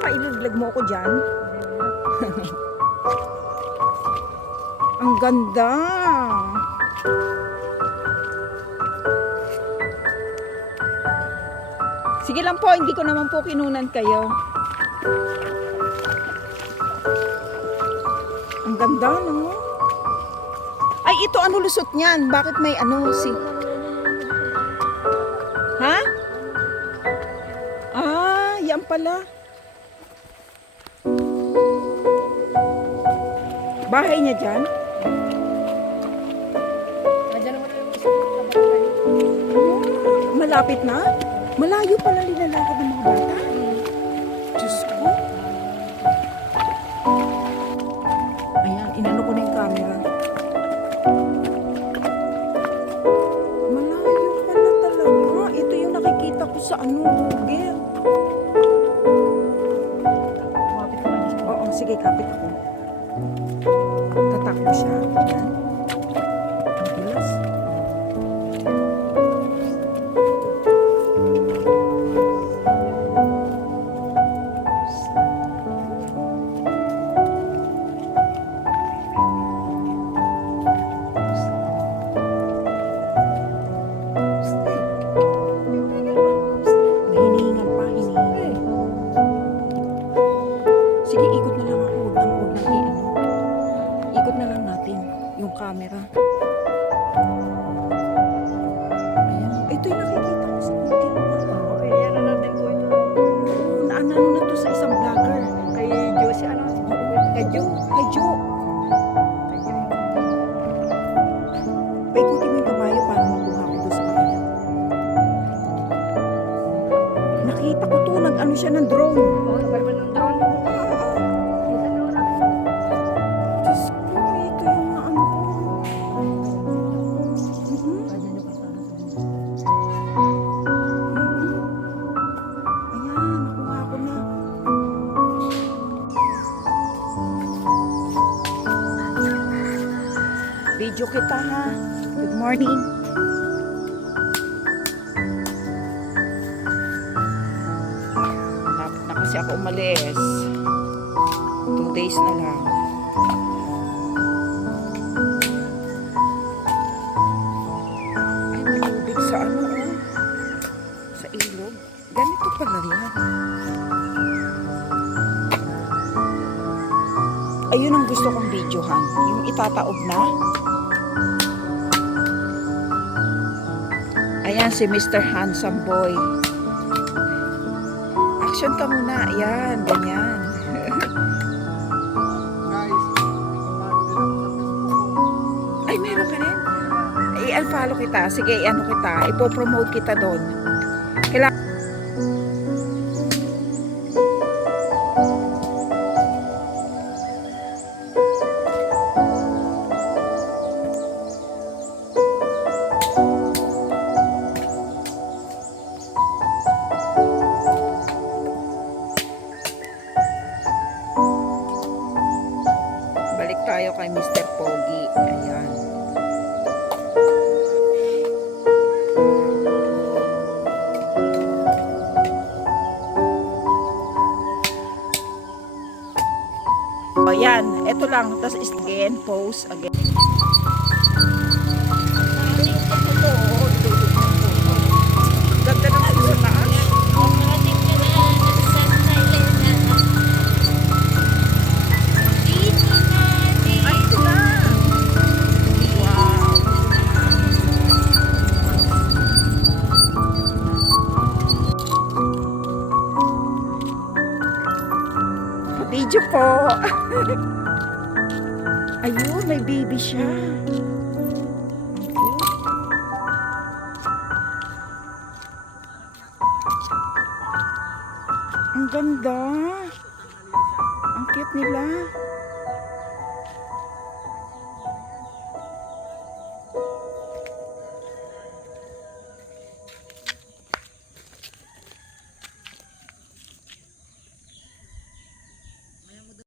baka ilaglag mo ako dyan. Ang ganda. Sige lang po, hindi ko naman po kinunan kayo. Ang ganda, no? Ay, ito ano lusot niyan? Bakit may ano si... Ha? Ah, yan pala. Bahay niya dyan? Malapit na? Malayo pala linalakad ng mga bata. Diyos ko. Ayan, inano ko na yung camera. Malayo pala talaga. Ito yung nakikita ko sa ano, Google. Oo, sige, kapit ako. Tatakbo siya. Ayan. Ang bilas. Hinihingal pa, hinihingal. Sige, ikot na lang ako. Huwag nang i-ano. Ikot na lang natin yung camera. Ayan. Ito yung nakikita ko sa Google. Okay, yan na natin po ito. Naano na to sa isang vlogger. Kay Josie, ano? Kay Jo. Kay Jo. Kay Josie. Paikutin mo yung kabayo para makuha ko doon sa kanila. Nakita ko to. Nag-ano siya ng drone. Oo, nagkaroon ng drone. Minsan na wala. Diyos ko, ito yung naano ko. Mhm. Kaya nyo kasama sa mga. Ayan, nakuha ko na. Video kita ha. Good morning. Lapit na kasi ako umalis. 2 days na lang. Ay, may tubig sa ano oh. Sa ilog. Ganito pala yan. Ayun ang gusto kong videohan. Yung itataob na. Ayan si Mr. Handsome Boy. Action ka muna. Ayan, ganyan. Ay, meron ka rin? I-follow kita. Sige, ano kita. Ipo-promote kita doon. Kailangan balik tayo kay Mr. Pogi. Ayan. O yan, ito lang. Tapos again, pose again. Ganda naman sa taas. Ay, ito na. Wow. Video po. Ayun, may baby siya. Ang cute. Ang ganda. Ang cute nila.